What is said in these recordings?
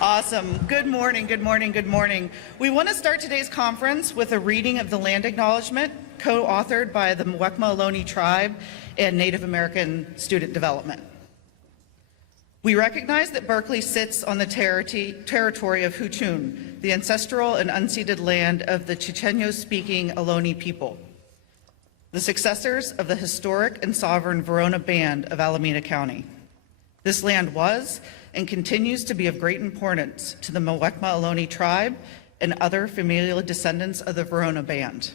Awesome. Good morning, good morning, good morning. We want to start today's conference with a reading of the land acknowledgement co-authored by the Muwekma Ohlone Tribe and Native American Student Development. We recognize that Berkeley sits on the territory of Huchun, the ancestral and unceded land of the Chichenyo-speaking Ohlone people, the successors of the historic and sovereign Verona Band of Alameda County. This land was and continues to be of great importance to the Muwekma Ohlone tribe and other familial descendants of the Verona Band.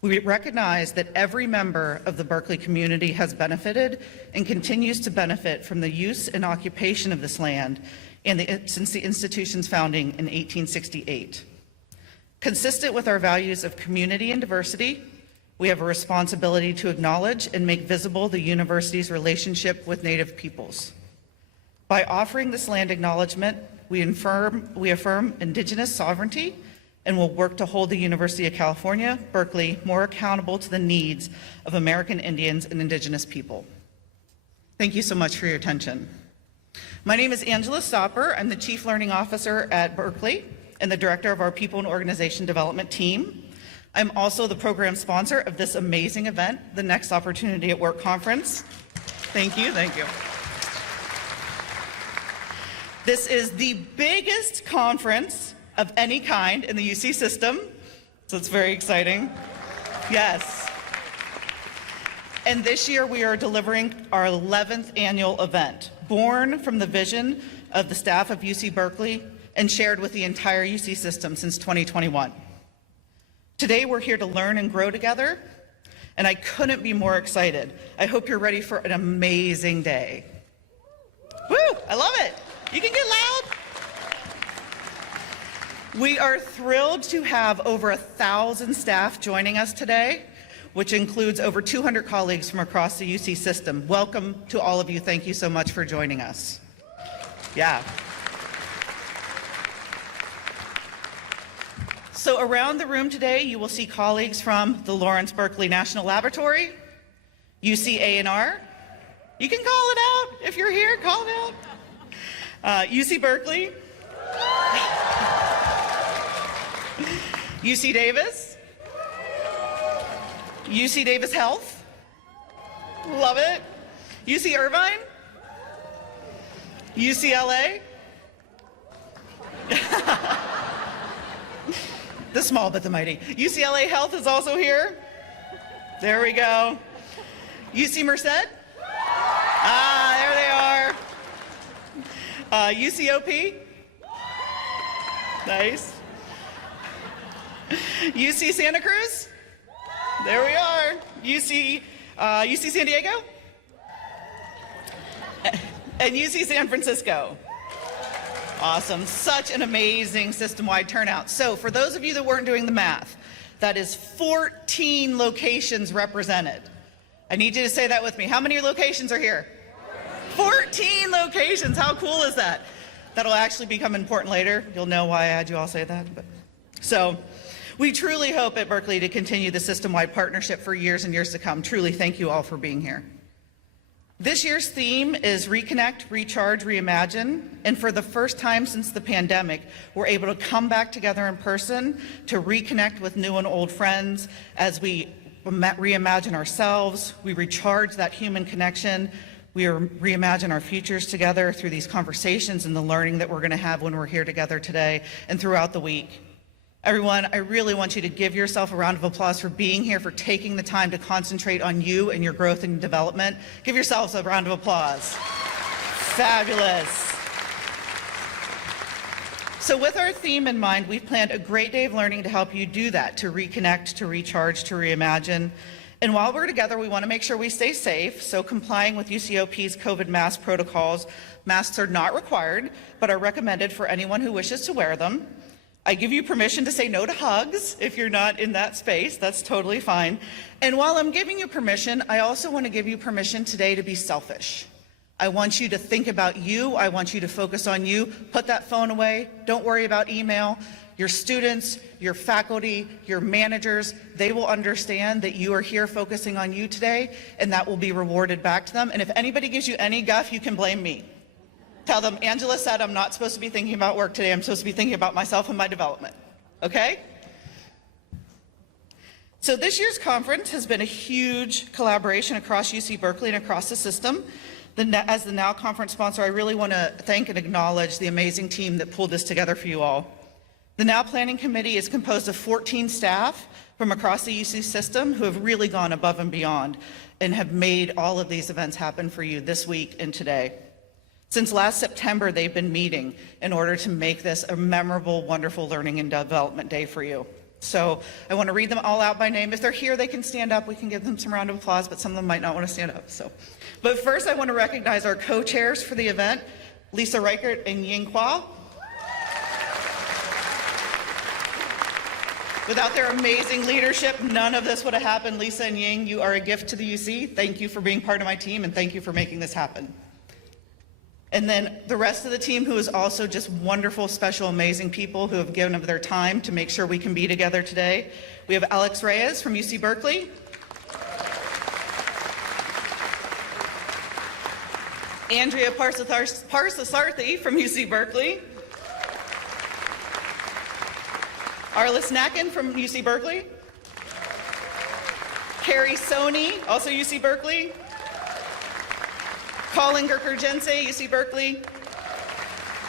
We recognize that every member of the Berkeley community has benefited and continues to benefit from the use and occupation of this land since the institution's founding in 1868. Consistent with our values of community and diversity, we have a responsibility to acknowledge and make visible the university's relationship with Native peoples. By offering this land acknowledgement, we affirm Indigenous sovereignty and will work to hold the University of California, Berkeley, more accountable to the needs of American Indians and Indigenous people. Thank you so much for your attention. My name is Angela Stopper. I'm the Chief Learning Officer at Berkeley and the Director of our People and Organization Development team. I'm also the program sponsor of this amazing event, the Next Opportunity at Work Conference. Thank you, thank you. This is the biggest conference of any kind in the UC system, so it's very exciting. Yes. And this year we are delivering our 11th annual event, born from the vision of the staff of UC Berkeley and shared with the entire UC system since 2021. Today we're here to learn and grow together, and I couldn't be more excited. I hope you're ready for an amazing day. Woo, I love it. You can get loud. We are thrilled to have over 1,000 staff joining us today, which includes over 200 colleagues from across the UC system. Welcome to all of you. Thank you so much for joining us. Yeah. So around the room today, you will see colleagues from the Lawrence Berkeley National Laboratory, UC A&R. You can call it out if you're here, call it out. UC Berkeley, UC Davis, UC Davis Health, love it, UC Irvine, UCLA, the small but the mighty. UCLA Health is also here. There we go. UC Merced. Ah, there they are. UCOP. Nice. UC Santa Cruz. There we are. UC San Diego. And UC San Francisco. Awesome. Such an amazing system-wide turnout. So for those of you that weren't doing the math, that is 14 locations represented. I need you to say that with me. How many locations are here? 14 locations. How cool is that? That'll actually become important later. You'll know why I had you all say that. So we truly hope at Berkeley to continue the system-wide partnership for years and years to come. Truly, thank you all for being here. This year's theme is Reconnect, Recharge, Reimagine, and for the first time since the pandemic, we're able to come back together in person to reconnect with new and old friends as we reimagine ourselves, we recharge that human connection, we reimagine our futures together through these conversations and the learning that we're going to have when we're here together today and throughout the week. Everyone, I really want you to give yourself a round of applause for being here, for taking the time to concentrate on you and your growth and development. Give yourselves a round of applause. Fabulous. So with our theme in mind, we've planned a great day of learning to help you do that, to reconnect, to recharge, to reimagine. And while we're together, we want to make sure we stay safe, so complying with UCOP's COVID mask protocols, masks are not required, but are recommended for anyone who wishes to wear them. I give you permission to say no to hugs if you're not in that space. That's totally fine. And while I'm giving you permission, I also want to give you permission today to be selfish. I want you to think about you. I want you to focus on you. Put that phone away. Don't worry about email. Your students, your faculty, your managers, they will understand that you are here focusing on you today, and that will be rewarded back to them. And if anybody gives you any guff, you can blame me. Tell them, Angela said I'm not supposed to be thinking about work today. I'm supposed to be thinking about myself and my development. Okay? So this year's conference has been a huge collaboration across UC Berkeley and across the system. As the NOW conference sponsor, I really want to thank and acknowledge the amazing team that pulled this together for you all. The NOW Planning Committee is composed of 14 staff from across the UC system who have really gone above and beyond and have made all of these events happen for you this week and today. Since last September, they've been meeting in order to make this a memorable, wonderful learning and development day for you. So I want to read them all out by name. If they're here, they can stand up. We can give them some round of applause, but some of them might not want to stand up. But first, I want to recognize our co-chairs for the event, Lisa Reichert and Ying Hua. Without their amazing leadership, none of this would have happened. Lisa and Ying, you are a gift to the UC. Thank you for being part of my team, and thank you for making this happen. And then the rest of the team, who is also just wonderful, special, amazing people who have given of their time to make sure we can be together today. We have Alex Reyes from UC Berkeley. Andrea Parsasarthy from UC Berkeley. Arlis Nakin from UC Berkeley. Carrie Soni, also UC Berkeley. Colin Gurker-Jense, UC Berkeley.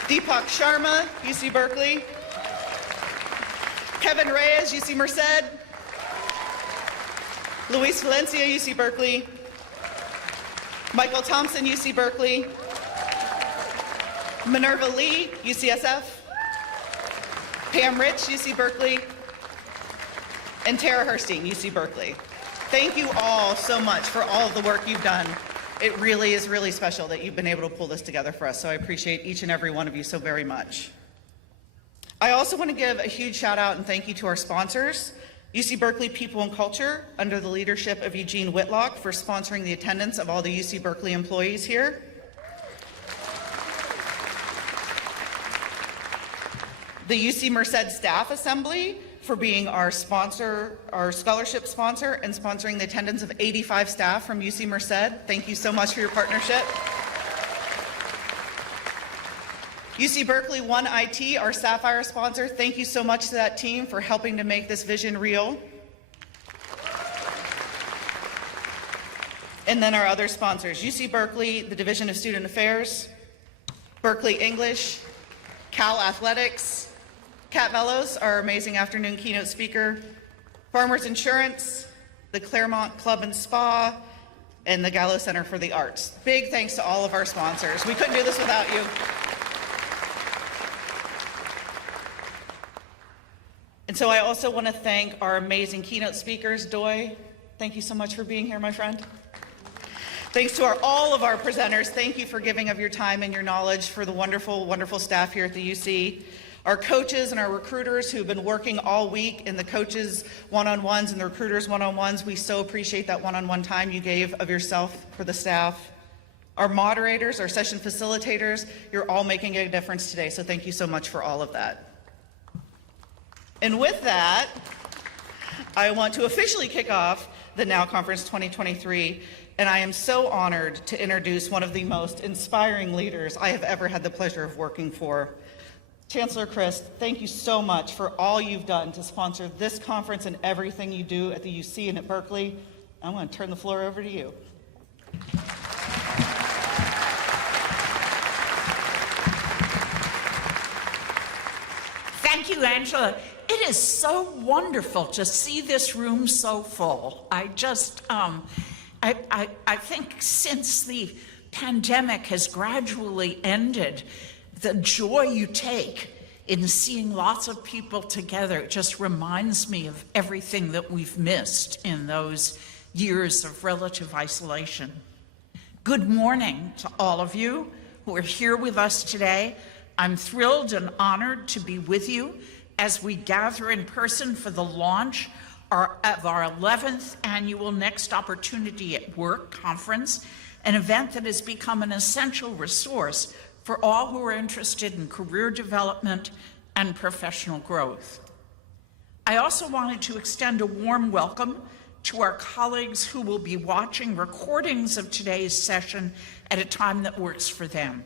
Deepak Sharma, UC Berkeley. Kevin Reyes, UC Merced. Luis Valencia, UC Berkeley. Michael Thompson, UC Berkeley. Minerva Lee, UCSF. Pam Rich, UC Berkeley. And Tara Herstein, UC Berkeley. Thank you all so much for all of the work you've done. It really is really special that you've been able to pull this together for us, so I appreciate each and every one of you so very much. I also want to give a huge shout out and thank you to our sponsors, UC Berkeley People and Culture, under the leadership of Eugene Whitlock, for sponsoring the attendance of all the UC Berkeley employees here. The UC Merced Staff Assembly, for being our sponsor, our scholarship sponsor, and sponsoring the attendance of 85 staff from UC Merced. Thank you so much for your partnership. UC Berkeley One IT, our Sapphire sponsor. Thank you so much to that team for helping to make this vision real. And then our other sponsors, UC Berkeley, the Division of Student Affairs, Berkeley English, Cal Athletics, Kat Mellos, our amazing afternoon keynote speaker, Farmers Insurance, the Claremont Club and Spa, and the Gallo Center for the Arts. Big thanks to all of our sponsors. We couldn't do this without you. And so I also want to thank our amazing keynote speakers. Doi, thank you so much for being here, my friend. Thanks to all of our presenters. Thank you for giving of your time and your knowledge for the wonderful, wonderful staff here at the UC. Our coaches and our recruiters who've been working all week in the coaches one-on-ones and the recruiters one-on-ones, we so appreciate that one-on-one time you gave of yourself for the staff. Our moderators, our session facilitators, you're all making a difference today, so thank you so much for all of that. And with that, I want to officially kick off the NOW Conference 2023, and I am so honored to introduce one of the most inspiring leaders I have ever had the pleasure of working for. Chancellor Chris, thank you so much for all you've done to sponsor this conference and everything you do at the UC and at Berkeley. I'm going to turn the floor over to you. Thank you, Angela. It is so wonderful to see this room so full. I think since the pandemic has gradually ended, the joy you take in seeing lots of people together just reminds me of everything that we've missed in those years of relative isolation. Good morning to all of you who are here with us today. I'm thrilled and honored to be with you as we gather in person for the launch of our 11th annual Next Opportunity at Work conference, an event that has become an essential resource for all who are interested in career development and professional growth. I also wanted to extend a warm welcome to our colleagues who will be watching recordings of today's session at a time that works for them.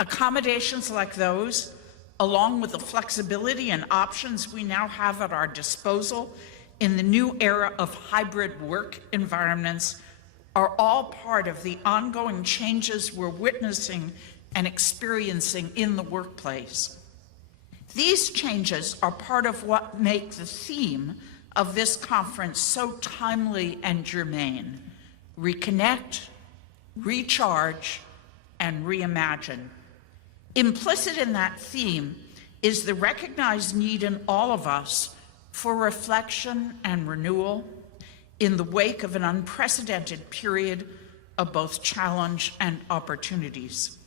Accommodations like those, along with the flexibility and options we now have at our disposal in the new era of hybrid work environments, are all part of the ongoing changes we're witnessing and experiencing in the workplace. These changes are part of what make the theme of this conference so timely and germane: reconnect, recharge, and reimagine. Implicit in that theme is the recognized need in all of us for reflection and renewal in the wake of an unprecedented period of both challenge and opportunities.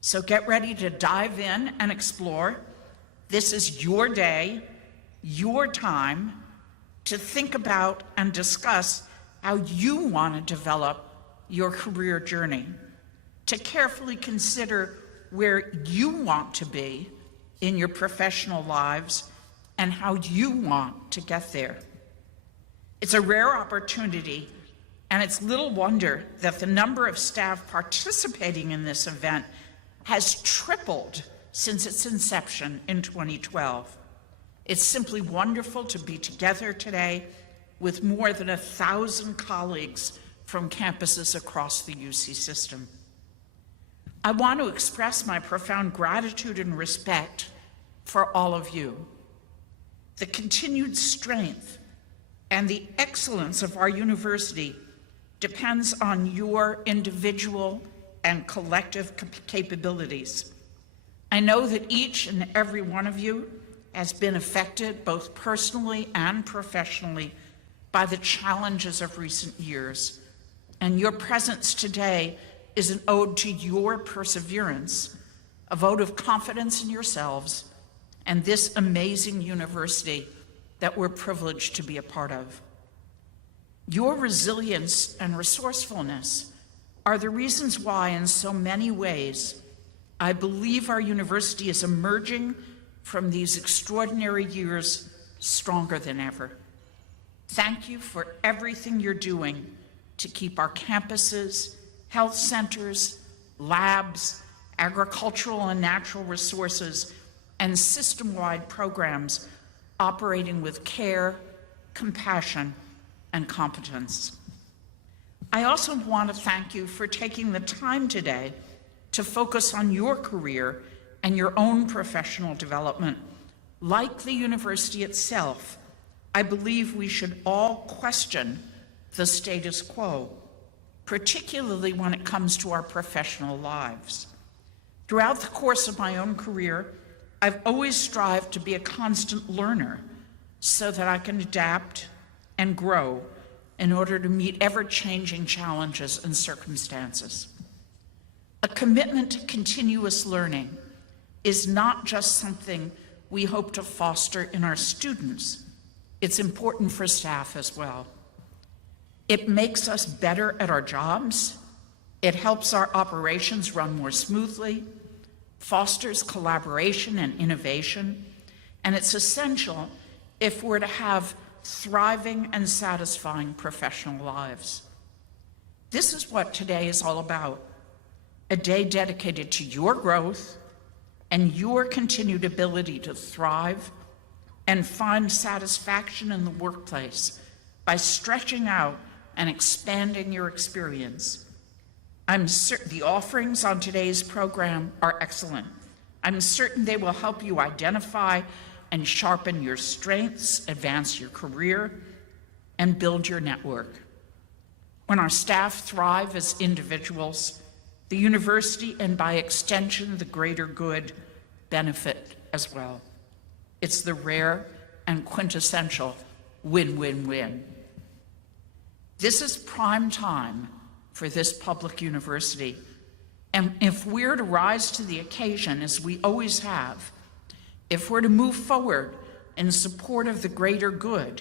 So get ready to dive in and explore. This is your day, your time, to think about and discuss how you want to develop your career journey, to carefully consider where you want to be in your professional lives and how you want to get there. It's a rare opportunity, and it's little wonder that the number of staff participating in this event has tripled since its inception in 2012. It's simply wonderful to be together today with more than 1,000 colleagues from campuses across the UC system. I want to express my profound gratitude and respect for all of you. The continued strength and the excellence of our university depends on your individual and collective capabilities. I know that each and every one of you has been affected both personally and professionally by the challenges of recent years, and your presence today is an ode to your perseverance, a vote of confidence in yourselves and this amazing university that we're privileged to be a part of. Your resilience and resourcefulness are the reasons why, in so many ways, I believe our university is emerging from these extraordinary years stronger than ever. Thank you for everything you're doing to keep our campuses, health centers, labs, agricultural and natural resources, and system-wide programs operating with care, compassion, and competence. I also want to thank you for taking the time today to focus on your career and your own professional development. Like the university itself, I believe we should all question the status quo, particularly when it comes to our professional lives. Throughout the course of my own career, I've always strived to be a constant learner so that I can adapt and grow in order to meet ever-changing challenges and circumstances. A commitment to continuous learning is not just something we hope to foster in our students. It's important for staff as well. It makes us better at our jobs. It helps our operations run more smoothly, fosters collaboration and innovation, and it's essential if we're to have thriving and satisfying professional lives. This is what today is all about, a day dedicated to your growth and your continued ability to thrive and find satisfaction in the workplace by stretching out and expanding your experience. I'm certain the offerings on today's program are excellent. I'm certain they will help you identify and sharpen your strengths, advance your career, and build your network. When our staff thrive as individuals, the university, and by extension, the greater good, benefit as well. It's the rare and quintessential win-win-win. This is prime time for this public university. And if we're to rise to the occasion, as we always have, if we're to move forward in support of the greater good,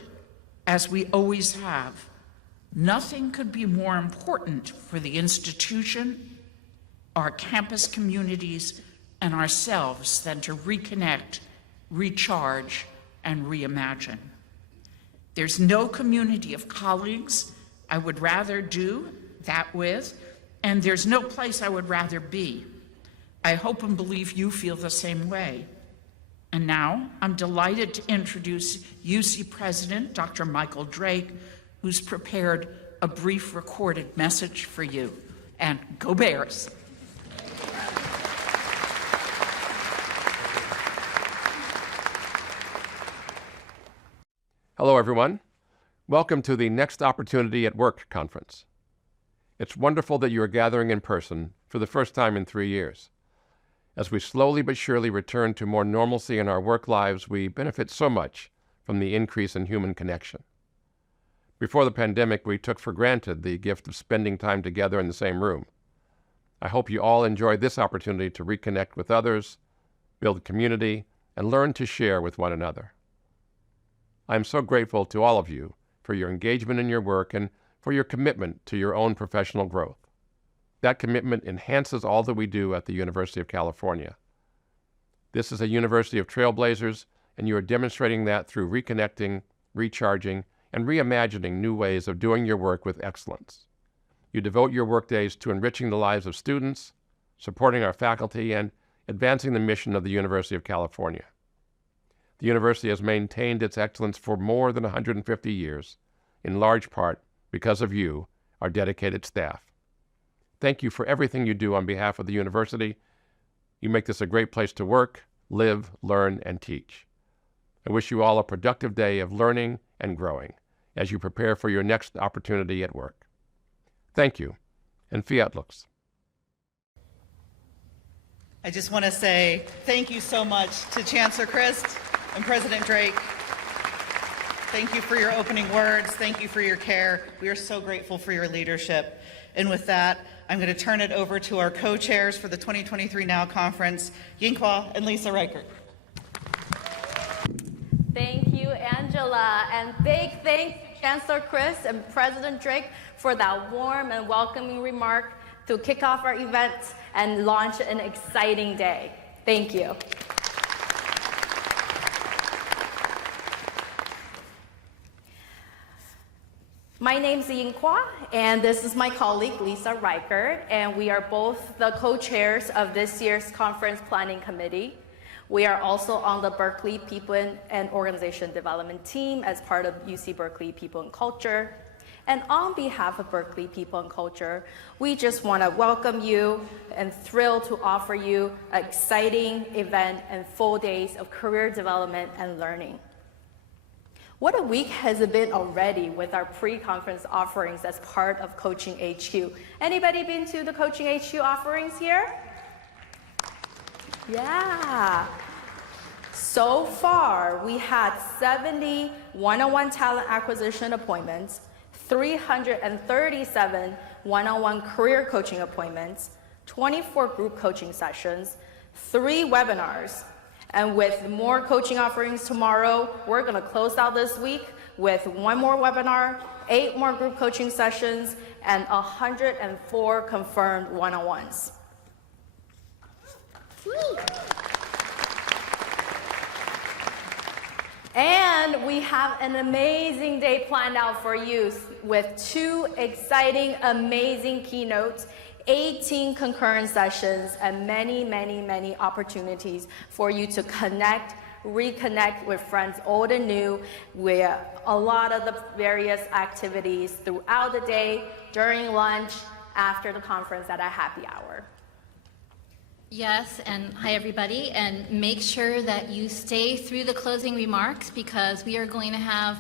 as we always have, nothing could be more important for the institution, our campus communities, and ourselves than to reconnect, recharge, and reimagine. There's no community of colleagues I would rather do that with, and there's no place I would rather be. I hope and believe you feel the same way. And now I'm delighted to introduce UC President Dr. Michael Drake, who's prepared a brief recorded message for you. And go Bears! Hello, everyone. Welcome to the Next Opportunity at Work conference. It's wonderful that you are gathering in person for the first time in 3 years. As we slowly but surely return to more normalcy in our work lives, we benefit so much from the increase in human connection. Before the pandemic, we took for granted the gift of spending time together in the same room. I hope you all enjoy this opportunity to reconnect with others, build community, and learn to share with one another. I am so grateful to all of you for your engagement in your work and for your commitment to your own professional growth. That commitment enhances all that we do at the University of California. This is a university of trailblazers, and you are demonstrating that through reconnecting, recharging, and reimagining new ways of doing your work with excellence. You devote your workdays to enriching the lives of students, supporting our faculty, and advancing the mission of the University of California. The university has maintained its excellence for more than 150 years, in large part because of you, our dedicated staff. Thank you for everything you do on behalf of the university. You make this a great place to work, live, learn, and teach. I wish you all a productive day of learning and growing as you prepare for your next opportunity at work. Thank you, and fiat lux. I just want to say thank you so much to Chancellor Christ and President Drake. Thank you for your opening words. Thank you for your care. We are so grateful for your leadership. And with that, I'm going to turn it over to our co-chairs for the 2023 NOW Conference, Yinghua and Lisa Reichert. Thank you, Angela, and big thanks to Chancellor Chris and President Drake for that warm and welcoming remark to kick off our event and launch an exciting day. Thank you. My name's Yinghua, and this is my colleague, Lisa Reichert, and we are both the co-chairs of this year's Conference Planning Committee. We are also on the Berkeley People and Organization Development team as part of UC Berkeley People and Culture. And on behalf of Berkeley People and Culture, we just want to welcome you and thrilled to offer you an exciting event and full days of career development and learning. What a week has it been already with our pre-conference offerings as part of Coaching HQ. Anybody been to the Coaching HQ offerings here? Yeah. So far, we had 70 one-on-one talent acquisition appointments, 337 one-on-one career coaching appointments, 24 group coaching sessions, 3 webinars. And with more coaching offerings tomorrow, we're going to close out this week with 1 more webinar, 8 more group coaching sessions, and 104 confirmed one-on-ones. And we have an amazing day planned out for you with 2 exciting, amazing keynotes, 18 concurrent sessions, and many, many, many opportunities for you to connect, reconnect with friends old and new, with a lot of the various activities throughout the day, during lunch, after the conference at a happy hour. Yes, and hi everybody, and make sure that you stay through the closing remarks because we are going to have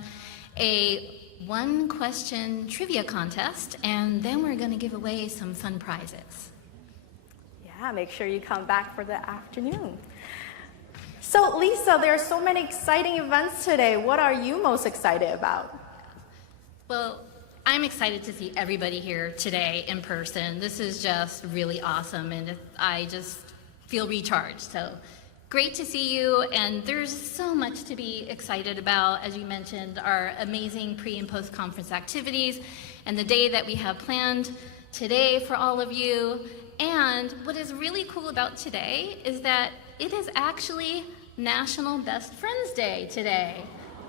a 1-question trivia contest, and then we're going to give away some fun prizes. Yeah, make sure you come back for the afternoon. So Lisa, there are so many exciting events today. What are you most excited about? Well, I'm excited to see everybody here today in person. This is just really awesome, and I just feel recharged. So great to see you, and there's so much to be excited about. As you mentioned, our amazing pre- and post-conference activities, and the day that we have planned today for all of you. And what is really cool about today is that it is actually National Best Friends Day today.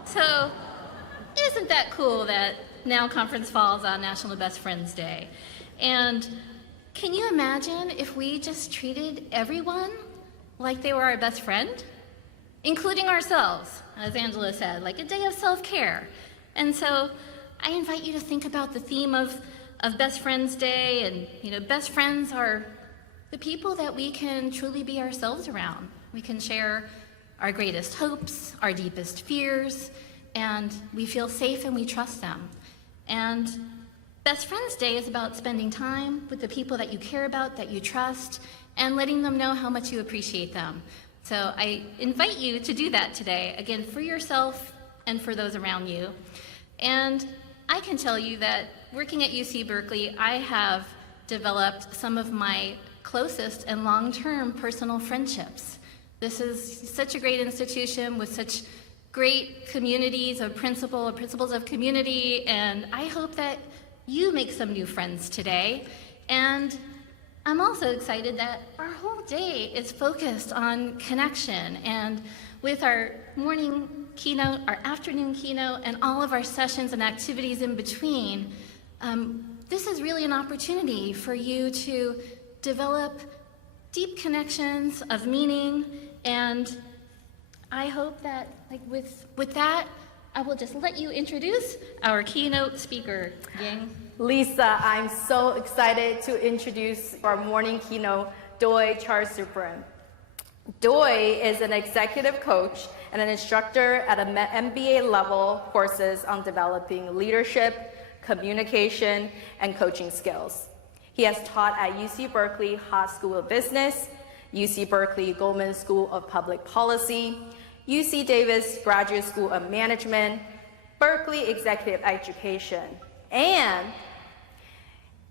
So isn't that cool that Now Conference falls on National Best Friends Day? And can you imagine if we just treated everyone like they were our best friend? Including ourselves, as Angela said, like a day of self-care. And so I invite you to think about the theme of Best Friends Day, and best friends are the people that we can truly be ourselves around. We can share our greatest hopes, our deepest fears, and we feel safe and we trust them. And Best Friends Day is about spending time with the people that you care about, that you trust, and letting them know how much you appreciate them. So I invite you to do that today, again, for yourself and for those around you. And I can tell you that working at UC Berkeley, I have developed some of my closest and long-term personal friendships. This is such a great institution with such great communities of principles of community, and I hope that you make some new friends today. And I'm also excited that our whole day is focused on connection, and with our morning keynote, our afternoon keynote, and all of our sessions and activities in between, this is really an opportunity for you to develop deep connections of meaning, and I hope that with that, I will just let you introduce our keynote speaker, Ying. Lisa, I'm so excited to introduce our morning keynote, Doi Charnsupharindr. Doi is an executive coach and an instructor at an MBA level courses on developing leadership, communication, and coaching skills. He has taught at UC Berkeley Haas School of Business, UC Berkeley Goldman School of Public Policy, UC Davis Graduate School of Management, Berkeley Executive Education, and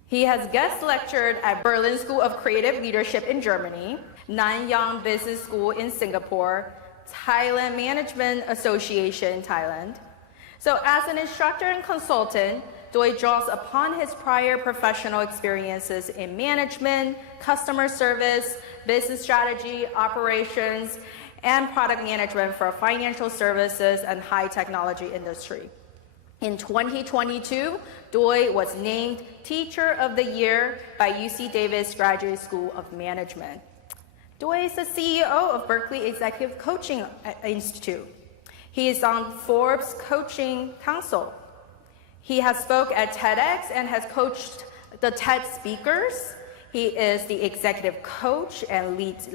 he has guest lectured at Berlin School of Creative Leadership in Germany, Nanyang Business School in Singapore, Thailand Management Association in Thailand. So as an instructor and consultant, Doi draws upon his prior professional experiences in management, customer service, business strategy, operations, and product management for financial services and high technology industry. In 2022, Doi was named Teacher of the Year by UC Davis Graduate School of Management. Doi is the CEO of Berkeley Executive Coaching Institute. He is on Forbes Coaching Council. He has spoke at TEDx and has coached the TED speakers. He is the executive coach and leads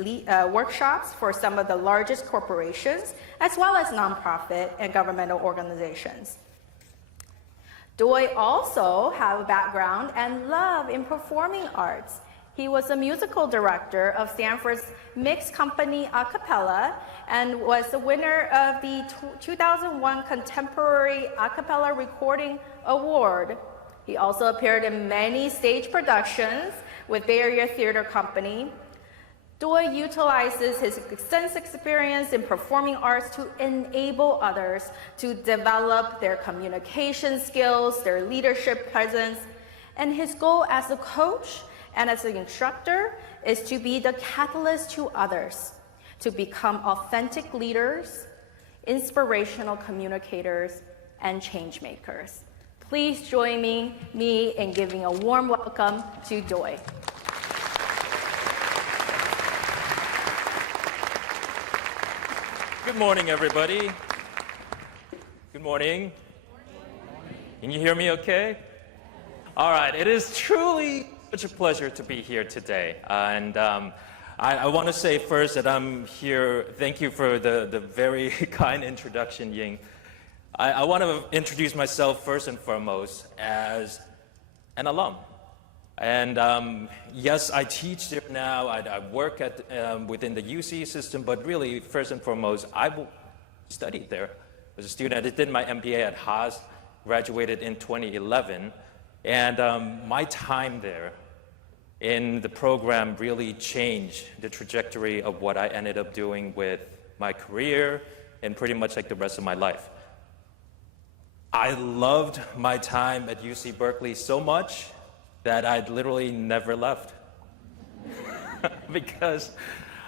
workshops for some of the largest corporations, as well as nonprofit and governmental organizations. Doi also have a background and love in performing arts. He was a musical director of Stanford's mixed company a cappella and was the winner of the 2001 Contemporary A Cappella Recording Award. He also appeared in many stage productions with Bay Area Theater Company. Doi utilizes his extensive experience in performing arts to enable others to develop their communication skills, their leadership presence, and his goal as a coach and as an instructor is to be the catalyst to others, to become authentic leaders, inspirational communicators, and change makers. Please join me in giving a warm welcome to Doi. Good morning, everybody. Good morning. Can you hear me okay? All right, it is truly such a pleasure to be here today. I want to say first that I'm here, thank you for the very kind introduction, Ying. I want to introduce myself first and foremost as an alum. And yes, I teach there now, I work at, within the UC system, but really, first and foremost, I studied there as a student. I did my MBA at Haas, graduated in 2011, and my time there in the program really changed the trajectory of what I ended up doing with my career and pretty much like the rest of my life. I loved my time at UC Berkeley so much that I'd literally never left. Because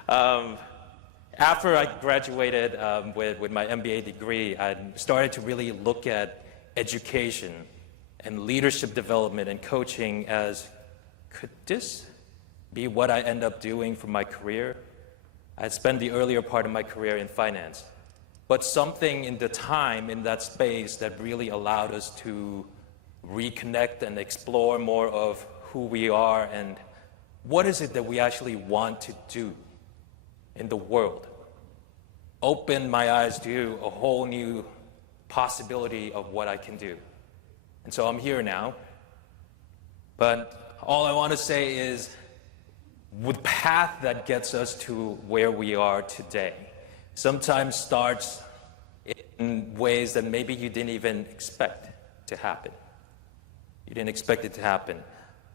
after I graduated with my MBA degree, I started to really look at education and leadership development and coaching as, could this be what I end up doing for my career. I spent the earlier part of my career in finance. But something in the time, in that space, that really allowed us to reconnect and explore more of who we are and what is it that we actually want to do in the world. Opened my eyes to a whole new possibility of what I can do. And so I'm here now. But all I want to say is, the path that gets us to where we are today sometimes starts in ways that maybe you didn't even expect to happen. You didn't expect it to happen.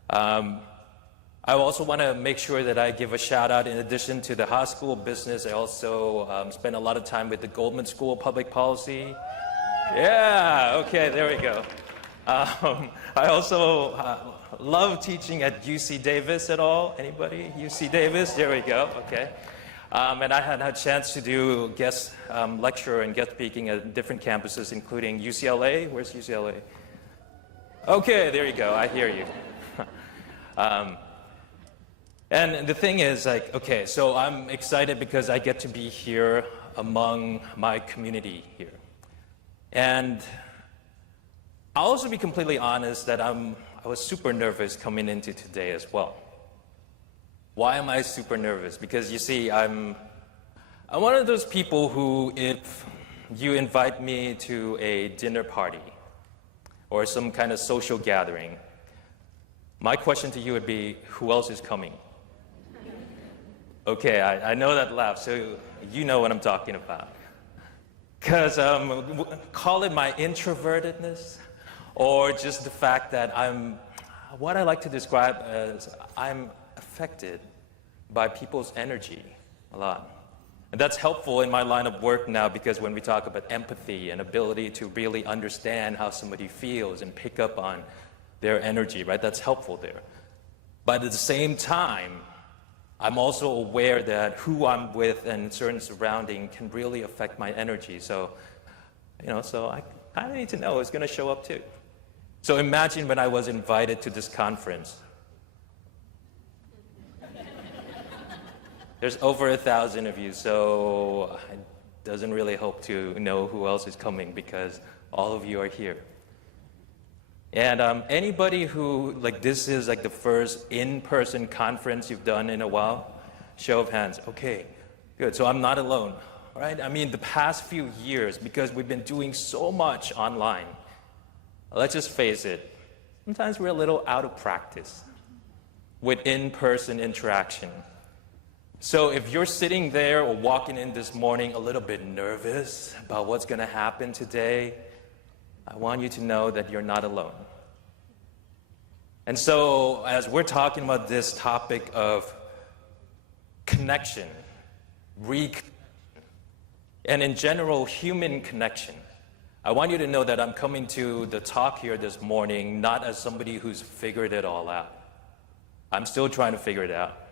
I also want to make sure that I give a shout out. In addition to the high school of business, I also spent a lot of time with the Goldman School of Public Policy. Yeah, okay, there we go. I also love teaching at UC Davis at all. Anybody? UC Davis? There we go, okay. And I had a chance to do guest lecture and guest speaking at different campuses, including UCLA. Where's UCLA? Okay, there you go, I hear you. And the thing is, like, okay, so I'm excited because I get to be here among my community here. And I'll also be completely honest that I was super nervous coming into today as well. Why am I super nervous? Because you see, I'm one of those people who, if you invite me to a dinner party or some kind of social gathering, my question to you would be, who else is coming? Okay, I know that laugh, so you know what I'm talking about. Because call it my introvertedness, or just the fact that what I like to describe as I'm affected by people's energy a lot. And that's helpful in my line of work now, because when we talk about empathy and ability to really understand how somebody feels and pick up on their energy, right? That's helpful there. But at the same time, I'm also aware that who I'm with and certain surrounding can really affect my energy. So, so I kind of need to know who's going to show up too. So imagine when I was invited to this conference. There's over 1,000 of you, so it doesn't really help to know who else is coming because all of you are here. And anybody who, this is the first in-person conference you've done in a while, show of hands. Okay, good. So I'm not alone, right? I mean, the past few years, because we've been doing so much online, let's just face it, sometimes we're a little out of practice with in-person interaction. So if you're sitting there or walking in this morning a little bit nervous about what's going to happen today, I want you to know that you're not alone. And so as we're talking about this topic of connection, and in general, human connection, I want you to know that I'm coming to the talk here this morning not as somebody who's figured it all out. I'm still trying to figure it out.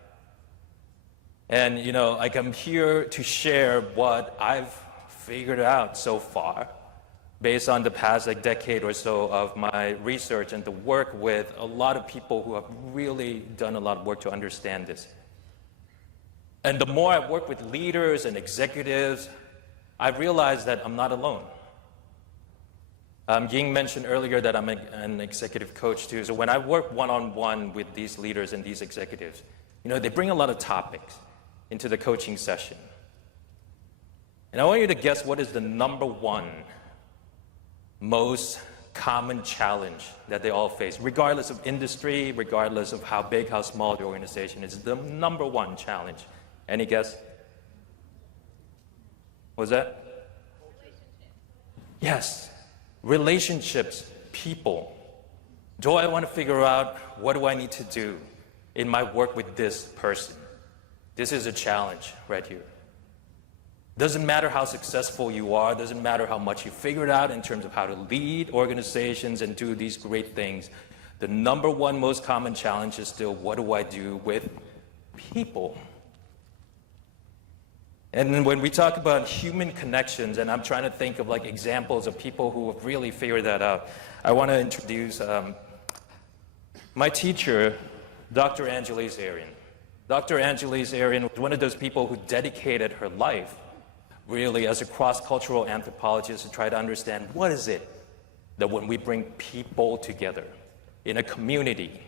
And, I'm here to share what I've figured out so far, based on the past decade or so of my research and to work with a lot of people who have really done a lot of work to understand this. And the more I work with leaders and executives, I realize that I'm not alone. Ying mentioned earlier that I'm an executive coach too. So when I work one-on-one with these leaders and these executives, they bring a lot of topics into the coaching session. And I want you to guess what is the number one most common challenge that they all face, regardless of industry, regardless of how big, how small the organization is. The number one challenge. Any guess? What was that? Yes. Relationships, people. Do I want to figure out what do I need to do in my work with this person? This is a challenge right here. Doesn't matter how successful you are, doesn't matter how much you figured out in terms of how to lead organizations and do these great things. The number one most common challenge is still, what do I do with people? And when we talk about human connections, and I'm trying to think of examples of people who have really figured that out, I want to introduce my teacher, Dr. Angeles Arian. Dr. Angelise Arian was one of those people who dedicated her life really as a cross-cultural anthropologist to try to understand what is it that when we bring people together in a community,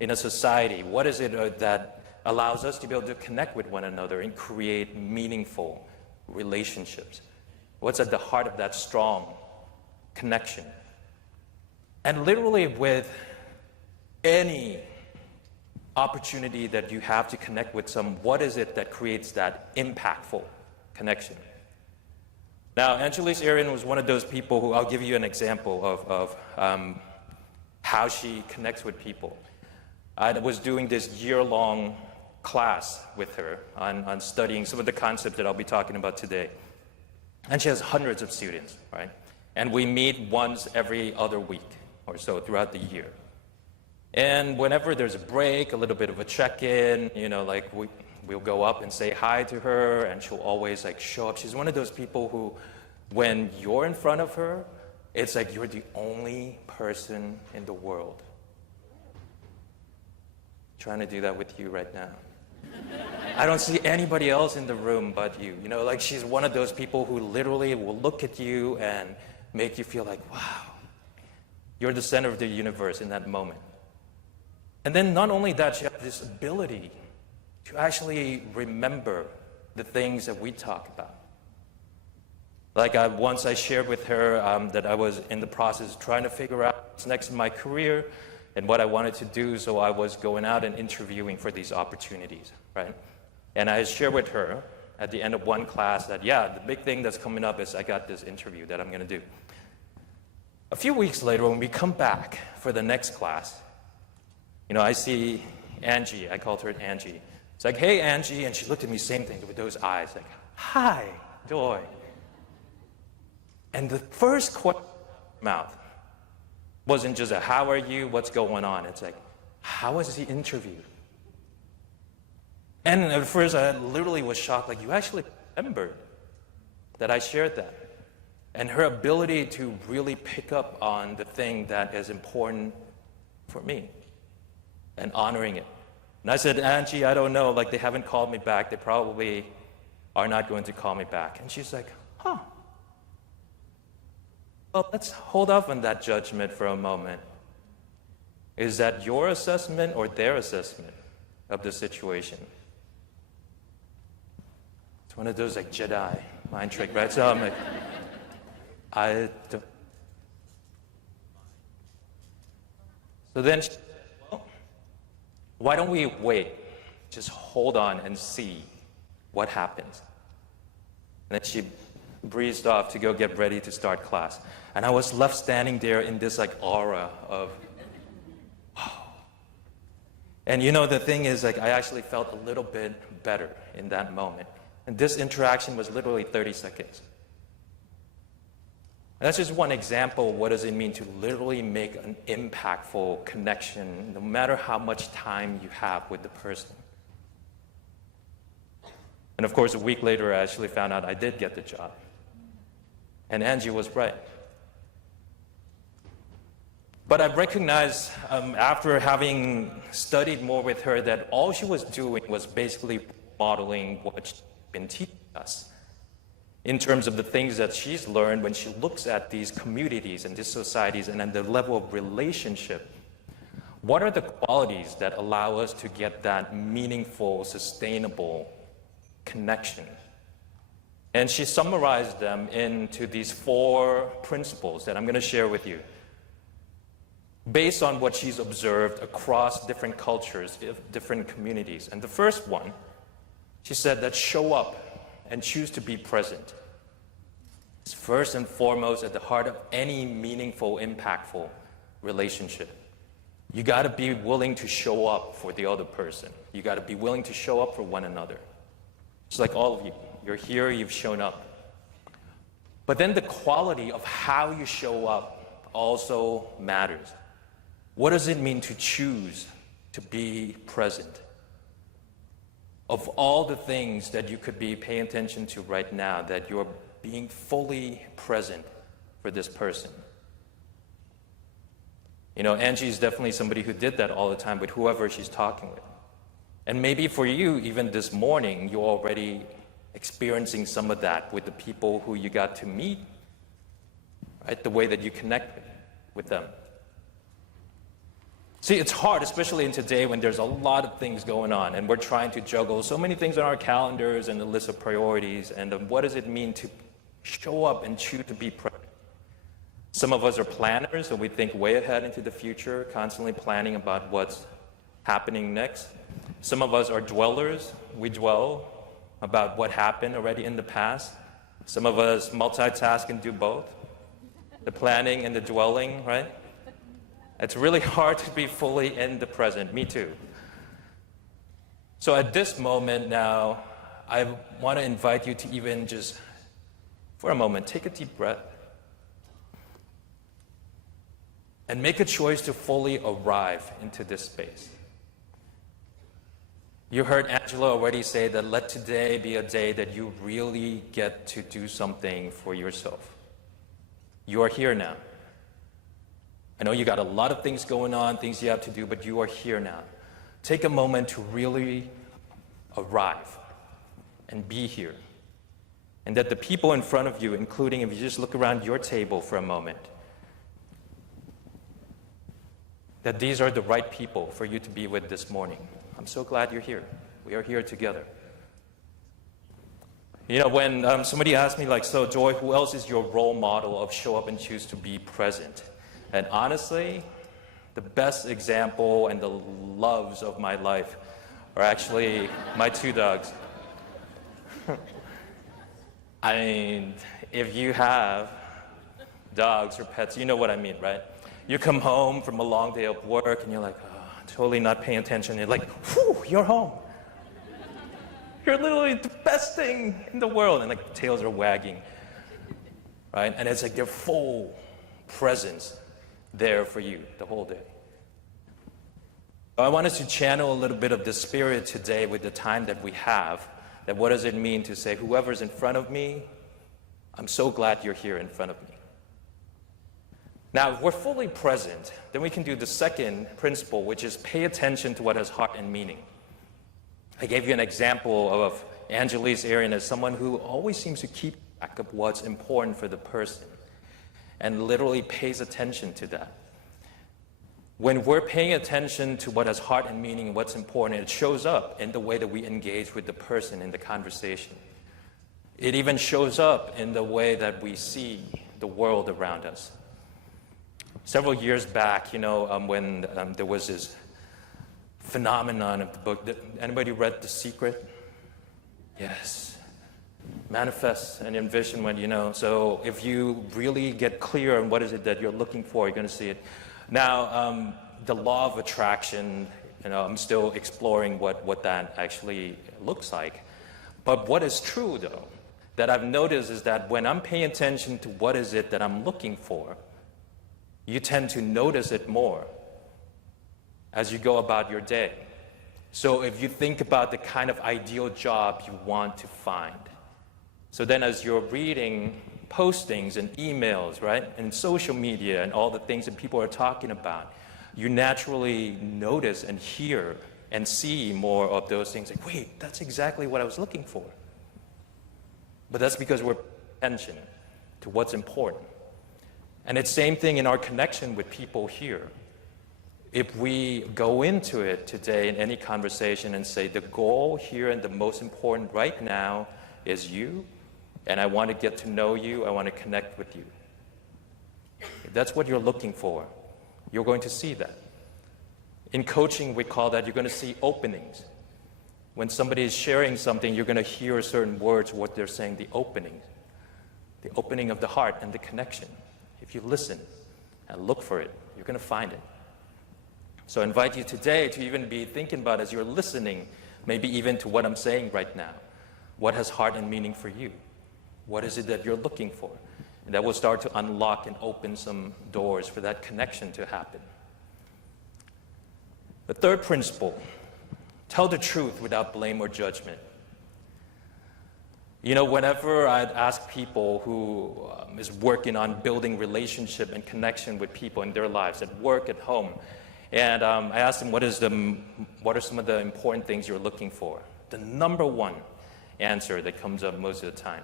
in a society, what is it that allows us to be able to connect with one another and create meaningful relationships? What's at the heart of that strong connection? And literally with any opportunity that you have to connect with someone, what is it that creates that impactful connection? Now, Angelise Arian was one of those people who, I'll give you an example of how she connects with people. I was doing this year-long class with her on studying some of the concepts that I'll be talking about today. And she has hundreds of students, right? And we meet once every other week or so throughout the year. And whenever there's a break, a little bit of a check-in, like we'll go up and say hi to her, and she'll always like show up. She's one of those people who, when you're in front of her, it's like you're the only person in the world. I'm trying to do that with you right now. I don't see anybody else in the room but you. Like she's one of those people who literally will look at you and make you feel like, wow, you're the center of the universe in that moment. And then not only that, she has this ability to actually remember the things that we talk about. Like once I shared with her that I was in the process of trying to figure out what's next in my career and what I wanted to do, so I was going out and interviewing for these opportunities, right? And I shared with her at the end of one class that, yeah, the big thing that's coming up is I got this interview that I'm going to do. A few weeks later, when we come back for the next class, I see Angie. I called her Angie. It's like, hey, Angie. And she looked at me, same thing, with those eyes, like, hi, Joy. And the first question out of my mouth wasn't just a, how are you, what's going on? It's like, how was the interview? And at first, I literally was shocked, like, you actually remembered that I shared that. And her ability to really pick up on the thing that is important for me and honoring it. And I said, Angie, I don't know, like they haven't called me back. They probably are not going to call me back. And she's like, huh. Well, let's hold off on that judgment for a moment. Is that your assessment or their assessment of the situation? It's one of those like Jedi mind trick, right? So I'm like, I don't. So then she said, well, why don't we wait? Just hold on and see what happens. And then she breezed off to go get ready to start class. And I was left standing there in this like aura of, wow. And the thing is, like, I actually felt a little bit better in that moment. And this interaction was literally 30 seconds. And that's just one example of what does it mean to literally make an impactful connection, no matter how much time you have with the person. And of course, a week later, I actually found out I did get the job. And Angie was right. But I recognized after having studied more with her that all she was doing was basically modeling what she'd been teaching us in terms of the things that she's learned when she looks at these communities and these societies and at the level of relationship. What are the qualities that allow us to get that meaningful, sustainable connection? And she summarized them into these 4 principles that I'm going to share with you, based on what she's observed across different cultures, different communities. And the first one, she said that show up and choose to be present. It's first and foremost at the heart of any meaningful, impactful relationship. You got to be willing to show up for the other person. You got to be willing to show up for one another. It's like all of you. You're here, you've shown up. But then the quality of how you show up also matters. What does it mean to choose to be present? Of all the things that you could be paying attention to right now, that you're being fully present for this person. Angie is definitely somebody who did that all the time with whoever she's talking with. And maybe for you, even this morning, you're already experiencing some of that with the people who you got to meet, right? The way that you connect with them. See, it's hard, especially in today when there's a lot of things going on and we're trying to juggle so many things on our calendars and the list of priorities and what does it mean to show up and choose to be present. Some of us are planners, so we think way ahead into the future, constantly planning about what's happening next. Some of us are dwellers. We dwell about what happened already in the past. Some of us multitask and do both, the planning and the dwelling, right? It's really hard to be fully in the present. Me too. So at this moment now, I want to invite you to even just, for a moment, take a deep breath and make a choice to fully arrive into this space. You heard Angela already say that let today be a day that you really get to do something for yourself. You are here now. I know you got a lot of things going on, things you have to do, but you are here now. Take a moment to really arrive and be here. And that the people in front of you, including if you just look around your table for a moment, that these are the right people for you to be with this morning. I'm so glad you're here. We are here together. You know, when somebody asks me, like, so Joy, who else is your role model of show up and choose to be present? And honestly, the best example and the loves of my life are actually my two dogs. I mean, if you have dogs or pets, you know what I mean, right? You come home from a long day of work and you're like, oh, totally not paying attention. You're like, whew, you're home. You're literally the best thing in the world. And like tails are wagging, right? And it's like their full presence there for you the whole day. I want us to channel a little bit of the spirit today with the time that we have. That what does it mean to say, whoever's in front of me, I'm so glad you're here in front of me. Now, if we're fully present, then we can do the second principle, which is pay attention to what has heart and meaning. I gave you an example of Angelise Arian as someone who always seems to keep track of what's important for the person and literally pays attention to that. When we're paying attention to what has heart and meaning, what's important, it shows up in the way that we engage with the person in the conversation. It even shows up in the way that we see the world around us. Several years back, when there was this phenomenon of the book, anybody read The Secret? Yes. Manifest and envision when, so if you really get clear on what is it that you're looking for, you're going to see it. Now, the law of attraction, I'm still exploring what that actually looks like. But what is true, though, that I've noticed is that when I'm paying attention to what is it that I'm looking for, you tend to notice it more as you go about your day. So if you think about the kind of ideal job you want to find, so then as you're reading postings and emails, right, and social media and all the things that people are talking about, you naturally notice and hear and see more of those things. Like, wait, that's exactly what I was looking for. But that's because we're paying attention to what's important. And it's the same thing in our connection with people here. If we go into it today in any conversation and say, the goal here and the most important right now is you, and I want to get to know you, I want to connect with you. If that's what you're looking for, you're going to see that. In coaching, we call that you're going to see openings. When somebody is sharing something, you're going to hear certain words, what they're saying, the opening of the heart and the connection. If you listen and look for it, you're going to find it. So I invite you today to even be thinking about, as you're listening, maybe even to what I'm saying right now, what has heart and meaning for you? What is it that you're looking for? And that will start to unlock and open some doors for that connection to happen. The third principle, tell the truth without blame or judgment. Whenever I'd ask people who is working on building relationship and connection with people in their lives, at work, at home, And I asked him, what are some of the important things you're looking for? The number one answer that comes up most of the time: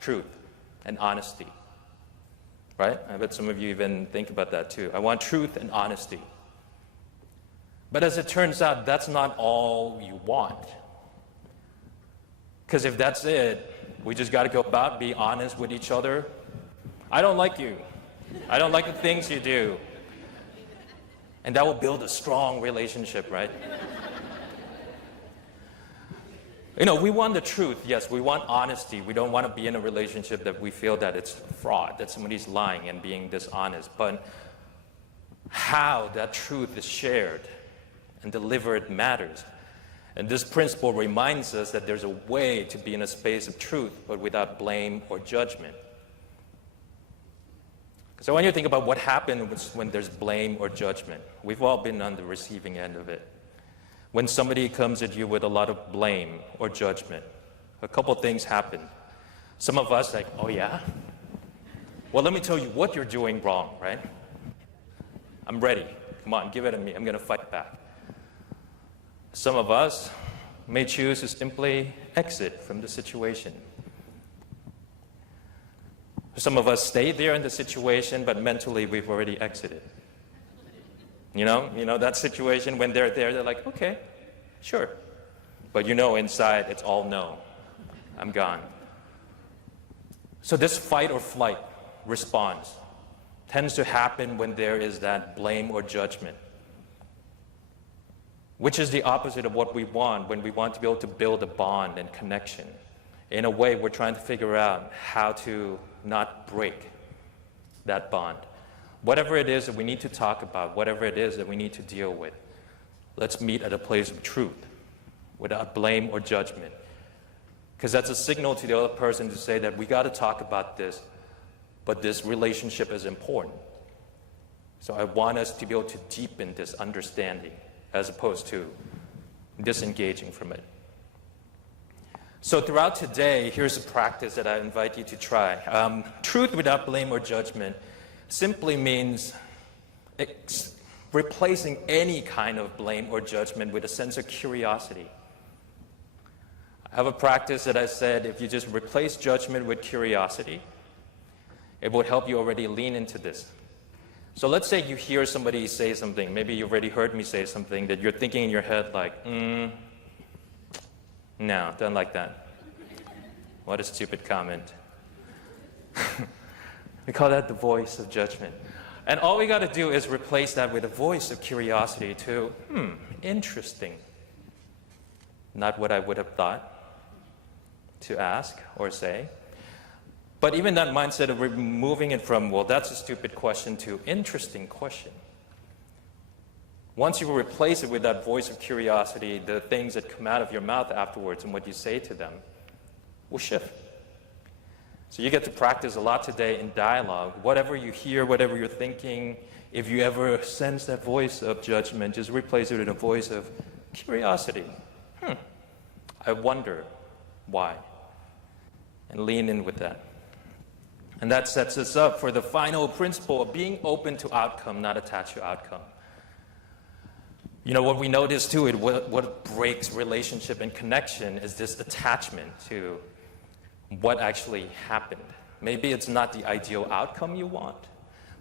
truth and honesty. Right? I bet some of you even think about that too. I want truth and honesty. But as it turns out, that's not all you want. Because if that's it, we just got to go about, be honest with each other. I don't like you. I don't like the things you do. And that will build a strong relationship, right? You know, we want the truth, yes, we want honesty. We don't want to be in a relationship that we feel that it's fraud, that somebody's lying and being dishonest. But how that truth is shared and delivered matters. And this principle reminds us that there's a way to be in a space of truth, but without blame or judgment. So when you think about what happens when there's blame or judgment, we've all been on the receiving end of it. When somebody comes at you with a lot of blame or judgment, a couple things happen. Some of us like, oh yeah? Well, let me tell you what you're doing wrong, right? I'm ready. Come on, give it to me. I'm going to fight back. Some of us may choose to simply exit from the situation. Some of us stay there in the situation, but mentally we've already exited. You know that situation when they're there, they're like, okay, sure. But you know inside it's all no. I'm gone. So this fight or flight response tends to happen when there is that blame or judgment, which is the opposite of what we want when we want to be able to build a bond and connection. In a way, we're trying to figure out how to not break that bond. Whatever it is that we need to talk about, whatever it is that we need to deal with, let's meet at a place of truth without blame or judgment. Because that's a signal to the other person to say that we got to talk about this, but this relationship is important. So I want us to be able to deepen this understanding as opposed to disengaging from it. So throughout today, here's a practice that I invite you to try. Truth without blame or judgment simply means replacing any kind of blame or judgment with a sense of curiosity. I have a practice that I said, if you just replace judgment with curiosity, it would help you already lean into this. So let's say you hear somebody say something, maybe you've already heard me say something that you're thinking in your head like, no, don't like that. What a stupid comment. We call that the voice of judgment. And all we got to do is replace that with a voice of curiosity to, interesting. Not what I would have thought to ask or say. But even that mindset of removing it from, well, that's a stupid question, to interesting question. Once you replace it with that voice of curiosity, the things that come out of your mouth afterwards and what you say to them will shift. So you get to practice a lot today in dialogue. Whatever you hear, whatever you're thinking, if you ever sense that voice of judgment, just replace it with a voice of curiosity. I wonder why. And lean in with that. And that sets us up for the final principle of being open to outcome, not attached to outcome. You know, what we notice too, what breaks relationship and connection is this attachment to what actually happened. Maybe it's not the ideal outcome you want.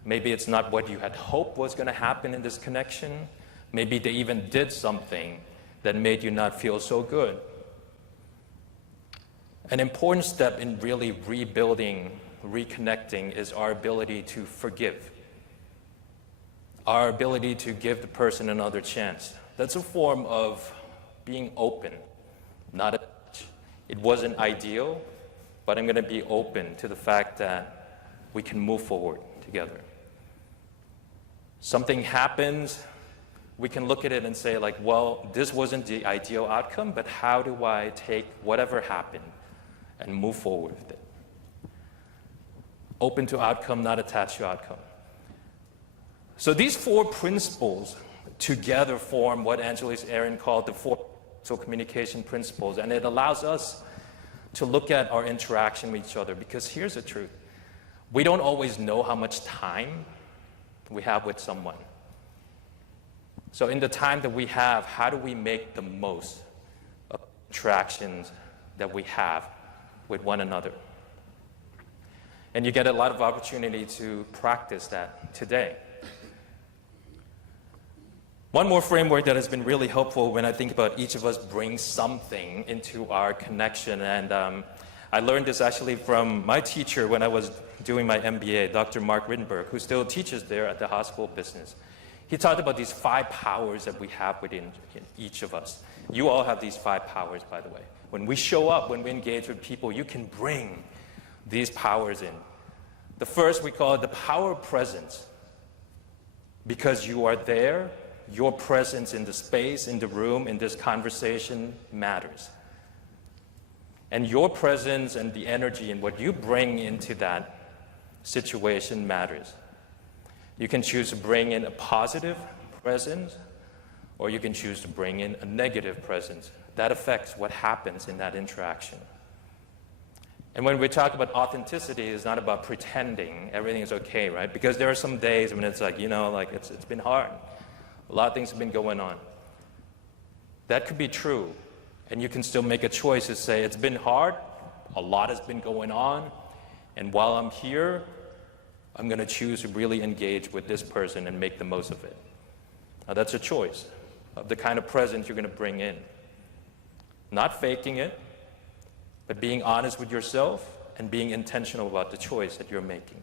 Maybe it's not what you had hoped was going to happen in this connection. Maybe they even did something that made you not feel so good. An important step in really rebuilding, reconnecting is our ability to forgive. Our ability to give the person another chance. That's a form of being open, it wasn't ideal, but I'm going to be open to the fact that we can move forward together. Something happens, we can look at it and say like, well, this wasn't the ideal outcome, but how do I take whatever happened and move forward with it? Open to outcome, not attached to outcome. So these four principles together form what Angeles Aaron called the four communication principles, and it allows us to look at our interaction with each other, because here's the truth. We don't always know how much time we have with someone. So in the time that we have, how do we make the most of interactions that we have with one another? And you get a lot of opportunity to practice that today. One more framework that has been really helpful when I think about each of us bring something into our connection, and I learned this actually from my teacher when I was doing my MBA, Dr. Mark Rittenberg, who still teaches there at the High School of Business. He talked about these 5 powers that we have within each of us. You all have these 5 powers, by the way. When we show up, when we engage with people, you can bring these powers in. The first, we call it the power of presence. Because you are there, your presence in the space, in the room, in this conversation matters. And your presence and the energy and what you bring into that situation matters. You can choose to bring in a positive presence, or you can choose to bring in a negative presence. That affects what happens in that interaction. And when we talk about authenticity, it's not about pretending everything is okay, right? Because there are some days when it's like, it's been hard. A lot of things have been going on. That could be true. And you can still make a choice to say, it's been hard, a lot has been going on, and while I'm here, I'm going to choose to really engage with this person and make the most of it. Now that's a choice of the kind of presence you're going to bring in. Not faking it, but being honest with yourself and being intentional about the choice that you're making.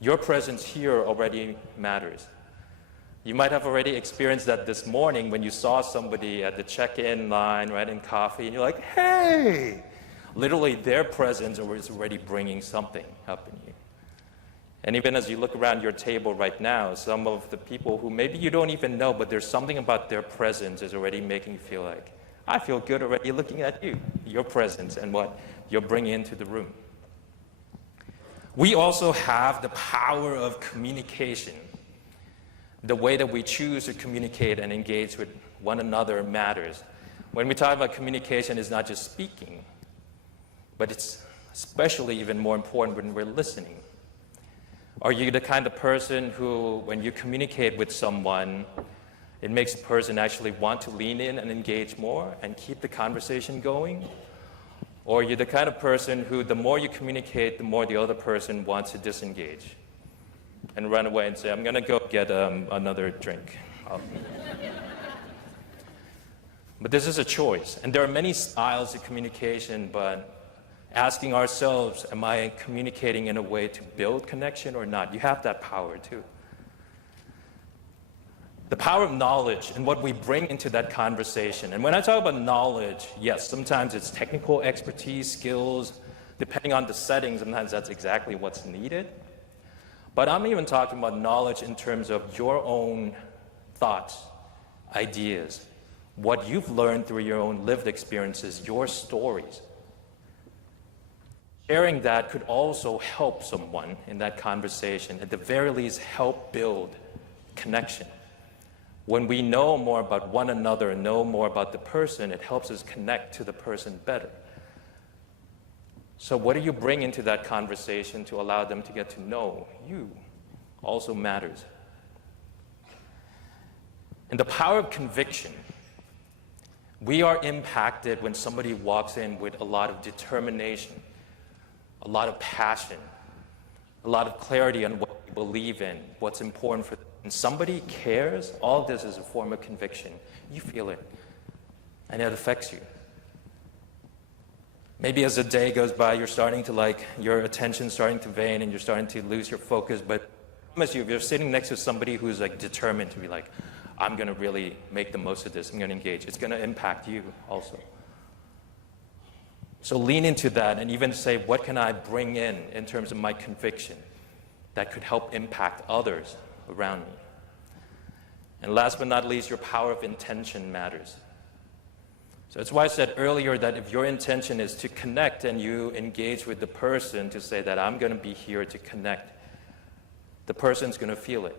Your presence here already matters. You might have already experienced that this morning when you saw somebody at the check-in line, right, in coffee, and you're like, hey! Literally, their presence is already bringing something up in you. And even as you look around your table right now, some of the people who maybe you don't even know, but there's something about their presence is already making you feel like, I feel good already looking at you, your presence and what you're bringing into the room. We also have the power of communication. The way that we choose to communicate and engage with one another matters. When we talk about communication, it's not just speaking, but it's especially even more important when we're listening. Are you the kind of person who, when you communicate with someone, it makes the person actually want to lean in and engage more and keep the conversation going? Or are you the kind of person who, the more you communicate, the more the other person wants to disengage and run away and say, I'm going to go get another drink. But this is a choice. And there are many styles of communication, but asking ourselves, am I communicating in a way to build connection or not? You have that power too. The power of knowledge and what we bring into that conversation. And when I talk about knowledge, yes, sometimes it's technical expertise, skills. Depending on the setting, sometimes that's exactly what's needed. But I'm even talking about knowledge in terms of your own thoughts, ideas, what you've learned through your own lived experiences, your stories. Sharing that could also help someone in that conversation, at the very least help build connection. When we know more about one another and know more about the person, it helps us connect to the person better. So what do you bring into that conversation to allow them to get to know you also matters. And the power of conviction. We are impacted when somebody walks in with a lot of determination, a lot of passion, a lot of clarity on what they believe in, what's important for them. And somebody cares, all this is a form of conviction. You feel it, and it affects you. Maybe as the day goes by, you're starting to your attention's starting to wane and you're starting to lose your focus, but I promise you, if you're sitting next to somebody who's determined to be I'm going to really make the most of this, I'm going to engage, it's going to impact you also. So lean into that and even say, what can I bring in terms of my conviction that could help impact others around me? And last but not least, your power of intention matters. So that's why I said earlier that if your intention is to connect and you engage with the person to say that I'm going to be here to connect, the person's going to feel it.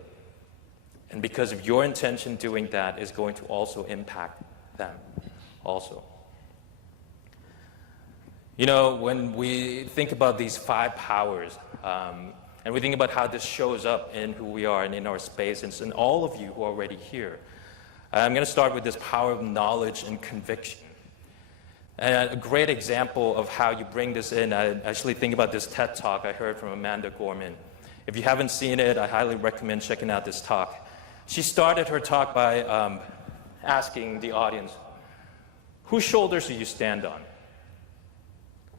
And because of your intention doing that is going to also impact them also. You know, when we think about these 5 powers, And we think about how this shows up in who we are and in our space, and in all of you who are already here. I'm going to start with this power of knowledge and conviction. And a great example of how you bring this in, I actually think about this TED Talk I heard from Amanda Gorman. If you haven't seen it, I highly recommend checking out this talk. She started her talk by asking the audience, whose shoulders do you stand on?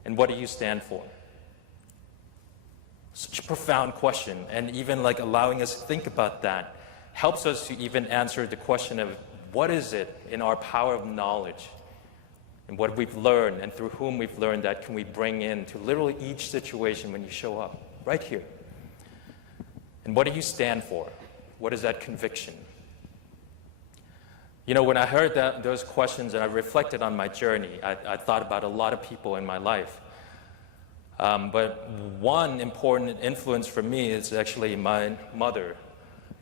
And what do you stand for? Such a profound question, and even like allowing us to think about that helps us to even answer the question of what is it in our power of knowledge and what we've learned and through whom we've learned that can we bring into literally each situation when you show up, right here. And what do you stand for? What is that conviction? You know, when I heard those questions and I reflected on my journey, I thought about a lot of people in my life. But one important influence for me is actually my mother.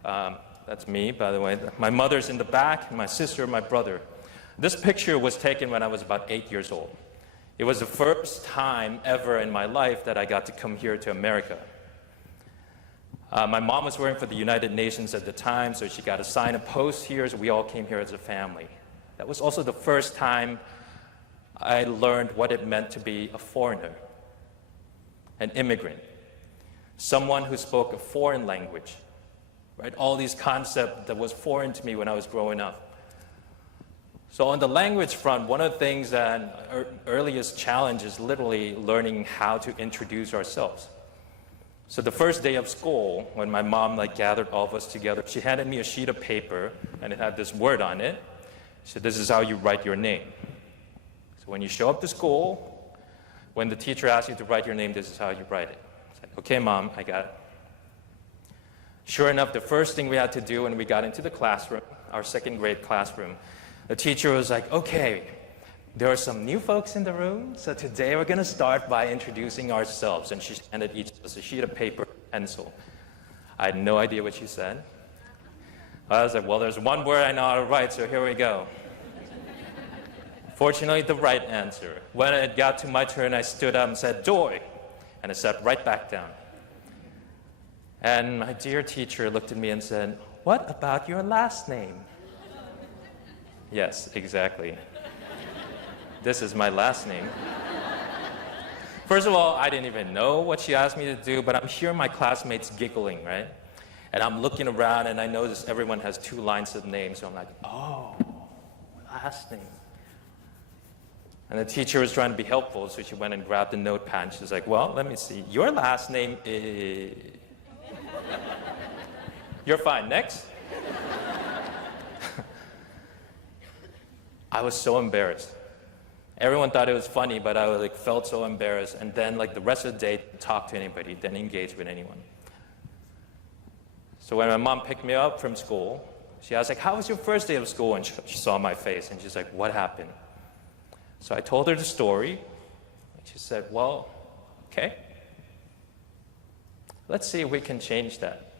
That's me, by the way. My mother's in the back, my sister, my brother. This picture was taken when I was about 8 years old. It was the first time ever in my life that I got to come here to America. My mom was working for the United Nations at the time, so she got assigned a post here, so we all came here as a family. That was also the first time I learned what it meant to be a foreigner, an immigrant, someone who spoke a foreign language, right? All these concepts that was foreign to me when I was growing up. So on the language front, one of the things that earliest challenge is literally learning how to introduce ourselves. So the first day of school, when my mom gathered all of us together, she handed me a sheet of paper and it had this word on it. She said, this is how you write your name. So when you show up to school, when the teacher asks you to write your name, this is how you write it. I said, okay, Mom, I got it. Sure enough, the first thing we had to do when we got into the classroom, our second grade classroom, the teacher was like, okay, there are some new folks in the room, so today we're going to start by introducing ourselves. And she handed each of us a sheet of paper, pencil. I had no idea what she said. I was like, well, there's one word I know how to write, so here we go. Fortunately, the right answer. When it got to my turn, I stood up and said, joy, and I sat right back down. And my dear teacher looked at me and said, what about your last name? Yes, exactly. This is my last name. First of all, I didn't even know what she asked me to do, but I'm hearing my classmates giggling, right? And I'm looking around and I notice everyone has 2 lines of names, so I'm like, oh, last name. And the teacher was trying to be helpful, so she went and grabbed the notepad. She was like, well, let me see. Your last name is... You're fine, next. I was so embarrassed. Everyone thought it was funny, but I felt so embarrassed. And then the rest of the day, didn't talk to anybody, didn't engage with anyone. So when my mom picked me up from school, she asked, how was your first day of school? And she saw my face, and she's like, what happened? So I told her the story, and she said, well, okay. Let's see if we can change that.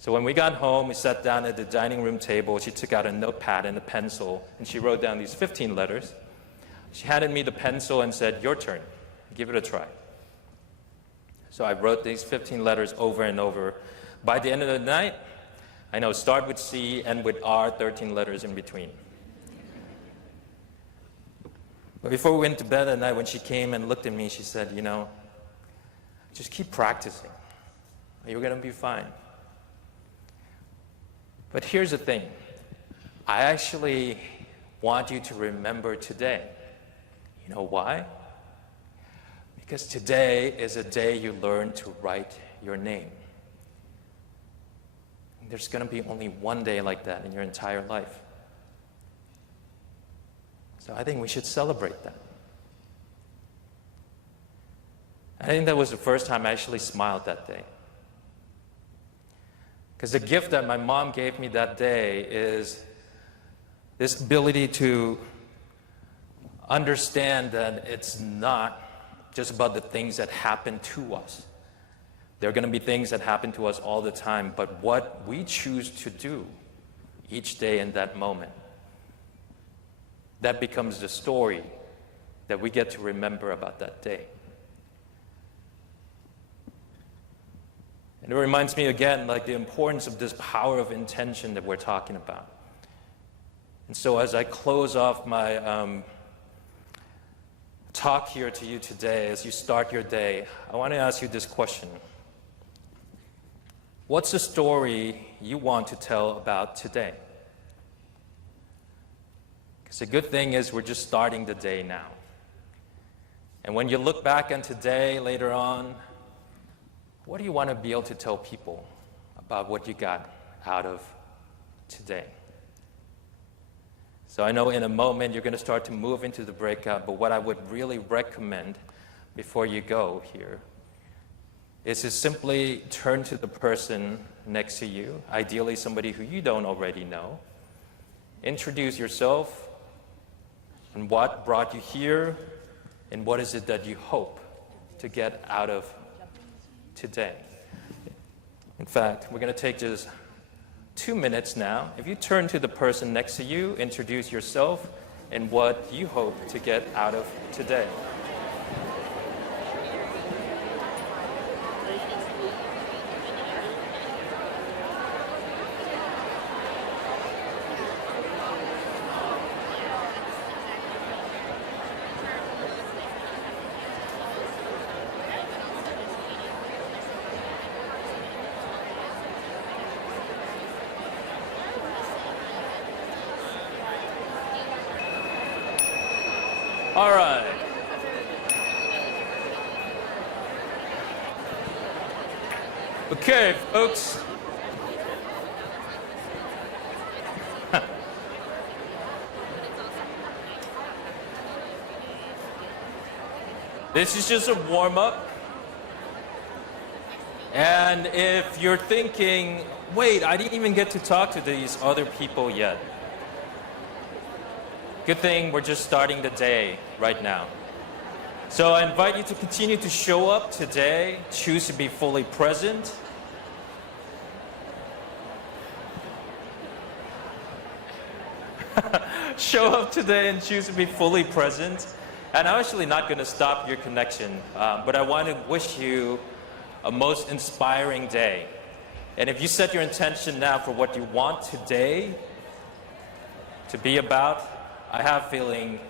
So when we got home, we sat down at the dining room table. She took out a notepad and a pencil, and she wrote down these 15 letters. She handed me the pencil and said, your turn. Give it a try. So I wrote these 15 letters over and over. By the end of the night, I know start with C, end with R, 13 letters in between. But before we went to bed that night, when she came and looked at me, she said, just keep practicing. You're going to be fine. But here's the thing. I actually want you to remember today. You know why? Because today is a day you learn to write your name. There's going to be only one day like that in your entire life. So I think we should celebrate that. I think that was the first time I actually smiled that day. Because the gift that my mom gave me that day is this ability to understand that it's not just about the things that happen to us. There are going to be things that happen to us all the time, but what we choose to do each day in that moment, that becomes the story that we get to remember about that day. And it reminds me again, like the importance of this power of intention that we're talking about. And so as I close off my talk here to you today, as you start your day, I want to ask you this question. What's the story you want to tell about today? Because the good thing is we're just starting the day now. And when you look back on today later on, what do you want to be able to tell people about what you got out of today? So I know in a moment you're going to start to move into the breakout, but what I would really recommend before you go here is to simply turn to the person next to you, ideally somebody who you don't already know. Introduce yourself and what brought you here, and what is it that you hope to get out of today. In fact, we're going to take just 2 minutes now. If you turn to the person next to you, introduce yourself and what you hope to get out of today. All right. Okay, folks. This is just a warm-up. And if you're thinking, wait, I didn't even get to talk to these other people yet. Good thing we're just starting the day right now. So I invite you to continue to show up today, choose to be fully present. Show up today and choose to be fully present. And I'm actually not going to stop your connection, but I want to wish you a most inspiring day. And if you set your intention now for what you want today to be about, I have a feeling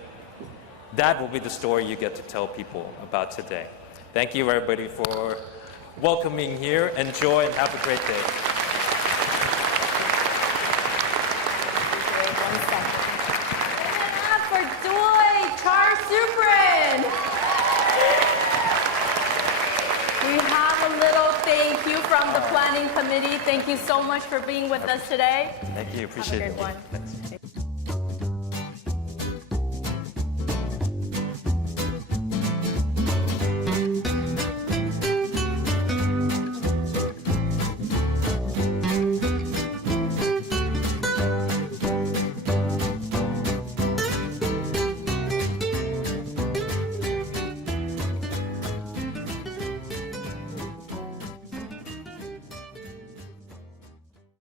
that will be the story you get to tell people about today. Thank you, everybody, for welcoming here. Enjoy and have a great day. For Joy Charnsupharindr. We have a little thank you from the planning committee. Thank you so much for being with us today. Thank you. Appreciate Have a it. great one.